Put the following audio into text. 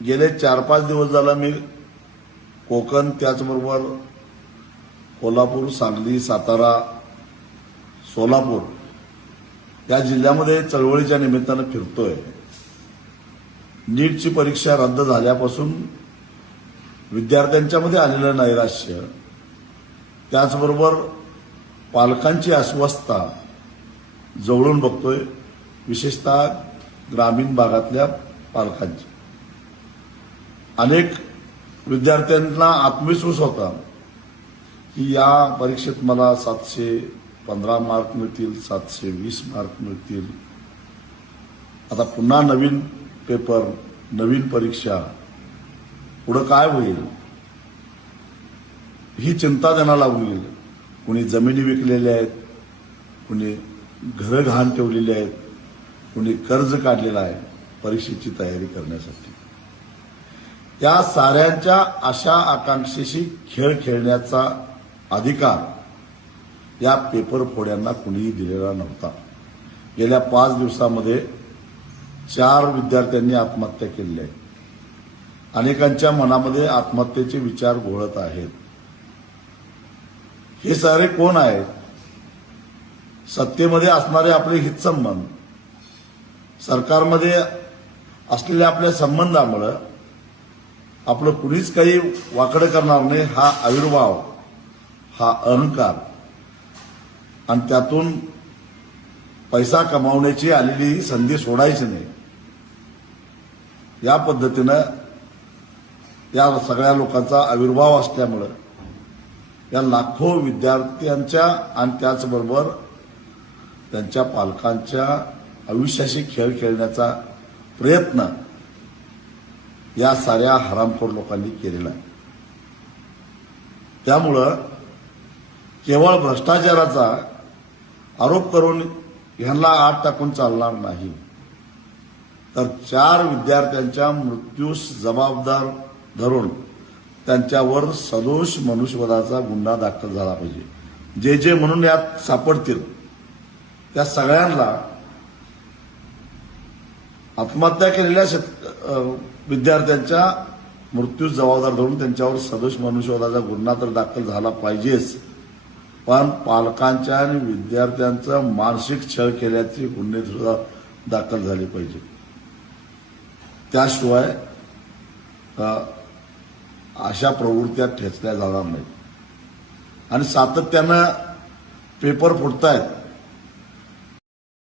गेले 4-5 दिवस झाला मी कोकण त्याचबरोबर कोल्हापूर, सांगली, सातारा, सोलापूर या जिल्ह्यामध्ये चळवळीच्या निमित्तानं फिरतोय. नीटची परीक्षा रद्द झाल्यापासून विद्यार्थ्यांच्यामध्ये आलेलं नैराश्य, त्याचबरोबर पालकांची अस्वस्थता जवळून बघतोय, विशेषतः ग्रामीण भागातल्या पालकांची. अनेक विद्यार्थ्यांना आत्मविश्वास होता की या परीक्षेत मला 715 मार्क मिळतील, 720 मार्क मिळतील. आता पुन्हा नवीन पेपर, नवीन परीक्षा, पुढं काय होईल ही चिंता त्यांना लागून गेली. कुणी जमिनी विकलेल्या आहेत, कुणी घरं घाण ठेवलेली आहेत, कुणी कर्ज काढलेलं आहे परीक्षेची तयारी करण्यासाठी. त्या साऱ्यांच्या आशा आकांक्षेशी खेळ खेळण्याचा अधिकार या पेपर फोड्यांना कुणीही दिलेला नव्हता. गेल्या 5 दिवसामध्ये 4 विद्यार्थ्यांनी आत्महत्या केली आहे. अनेकांच्या मनामध्ये आत्महत्येचे विचार घोळत आहेत. हे सारे कोण आहेत? सत्तेमध्ये असणारे आपले हितसंबंध, सरकारमध्ये असलेल्या आपल्या संबंधामुळे आपलं कुणीच काही वाकडं करणार नाही हा आविर्भाव, हा अहंकार आणि त्यातून पैसा कमावण्याची आलेली संधी सोडायची नाही, या पद्धतीनं या सगळ्या लोकांचा आविर्भाव असल्यामुळं या लाखो विद्यार्थ्यांच्या आणि त्याचबरोबर त्यांच्या पालकांच्या आयुष्याशी खेळ खेळण्याचा प्रयत्न या साऱ्या हरामखोर लोकांनी केलेला आहे. त्यामुळं केवळ भ्रष्टाचाराचा आरोप करून ह्यांना आत टाकून चालणार नाही, तर 4 विद्यार्थ्यांच्या मृत्यूस जबाबदार धरून त्यांच्यावर सदोष मनुष्यवधाचा गुन्हा दाखल झाला पाहिजे. जे जे म्हणून यात सापडतील त्या सगळ्यांना आत्महत्या केलेल्या विद्यार्थ्यांच्या मृत्यूस जबाबदार धरून त्यांच्यावर सदोष मनुष्यवधाचा गुन्हा तर दाखल झाला पाहिजेच, पण पालकांच्या आणि विद्यार्थ्यांचा मानसिक छळ केल्याचे गुन्हे सुद्धा दाखल झाले पाहिजे. त्याशिवाय अशा प्रवृत्त्या ठेचल्या जाणार नाहीत. आणि सातत्यानं पेपर फुटतायत,